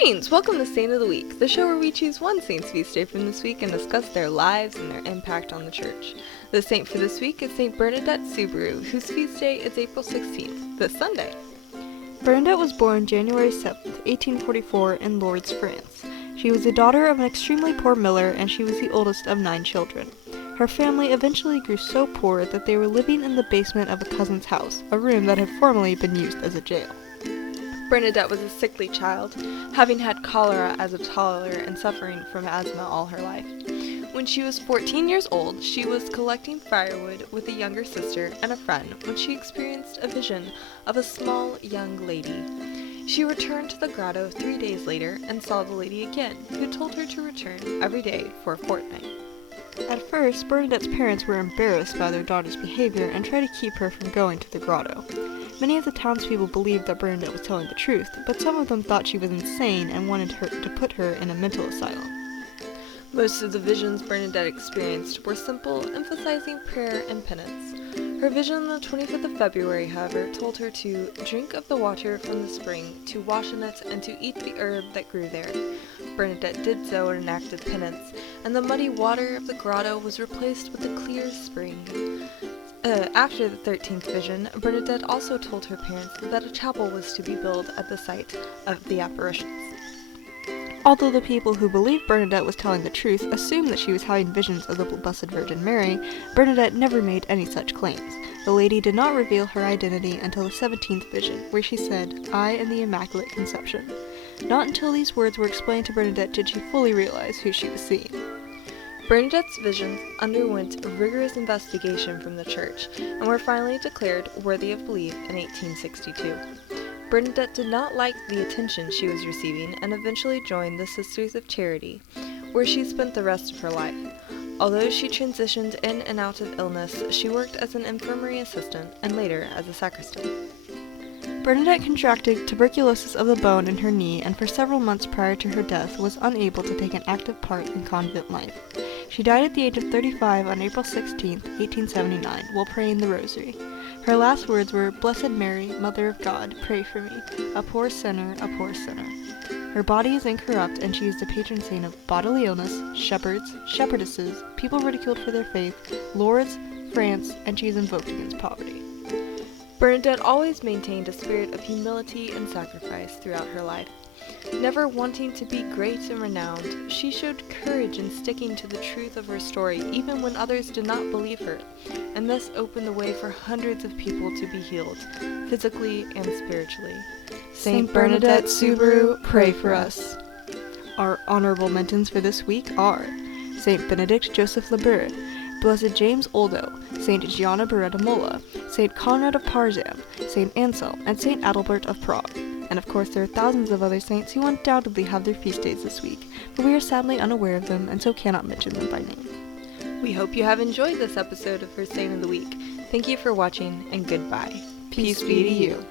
Greetings! Welcome to Saint of the Week, the show where we choose one saint's feast day from this week and discuss their lives and their impact on the church. The saint for this week is Saint Bernadette Soubirous, whose feast day is April 16th, this Sunday. Bernadette was born January 7th, 1844 in Lourdes, France. She was the daughter of an extremely poor miller, and she was the oldest of 9 children. Her family eventually grew so poor that they were living in the basement of a cousin's house, a room that had formerly been used as a jail. Bernadette was a sickly child, having had cholera as a toddler and suffering from asthma all her life. When she was 14 years old, she was collecting firewood with a younger sister and a friend when she experienced a vision of a small young lady. She returned to the grotto 3 days later and saw the lady again, who told her to return every day for a fortnight. At first, Bernadette's parents were embarrassed by their daughter's behavior and tried to keep her from going to the grotto. Many of the townspeople believed that Bernadette was telling the truth, but some of them thought she was insane and wanted her to put her in a mental asylum. Most of the visions Bernadette experienced were simple, emphasizing prayer and penance. Her vision on the 25th of February, however, told her to drink of the water from the spring, to wash in it, and to eat the herb that grew there. Bernadette did so in an act of penance, and the muddy water of the grotto was replaced with a clear spring. After the 13th vision, Bernadette also told her parents that a chapel was to be built at the site of the apparitions. Although the people who believed Bernadette was telling the truth assumed that she was having visions of the Blessed Virgin Mary, Bernadette never made any such claims. The lady did not reveal her identity until the 17th vision, where she said, "I am the Immaculate Conception." Not until these words were explained to Bernadette did she fully realize who she was seeing. Bernadette's visions underwent rigorous investigation from the church and were finally declared worthy of belief in 1862. Bernadette did not like the attention she was receiving and eventually joined the Sisters of Charity, where she spent the rest of her life. Although she transitioned in and out of illness, she worked as an infirmary assistant and later as a sacristan. Bernadette contracted tuberculosis of the bone in her knee and for several months prior to her death was unable to take an active part in convent life. She died at the age of 35 on April 16, 1879, while praying the Rosary. Her last words were, "Blessed Mary, Mother of God, pray for me, a poor sinner, a poor sinner." Her body is incorrupt, and she is the patron saint of bodily illness, shepherds, shepherdesses, people ridiculed for their faith, Lourdes, France, and she is invoked against poverty. Bernadette always maintained a spirit of humility and sacrifice throughout her life. Never wanting to be great and renowned, she showed courage in sticking to the truth of her story even when others did not believe her, and thus opened the way for hundreds of people to be healed, physically and spiritually. Saint Bernadette Soubirous, pray for us. Our honorable mentions for this week are Saint Benedict Joseph Labouré, Blessed James Oldo, Saint Gianna Beretta Molla, Saint Conrad of Parzam, Saint Anselm, and Saint Adalbert of Prague. And of course there are thousands of other saints who undoubtedly have their feast days this week, but we are sadly unaware of them and so cannot mention them by name. We hope you have enjoyed this episode of Her Saint of the Week. Thank you for watching, and goodbye. Peace be to you.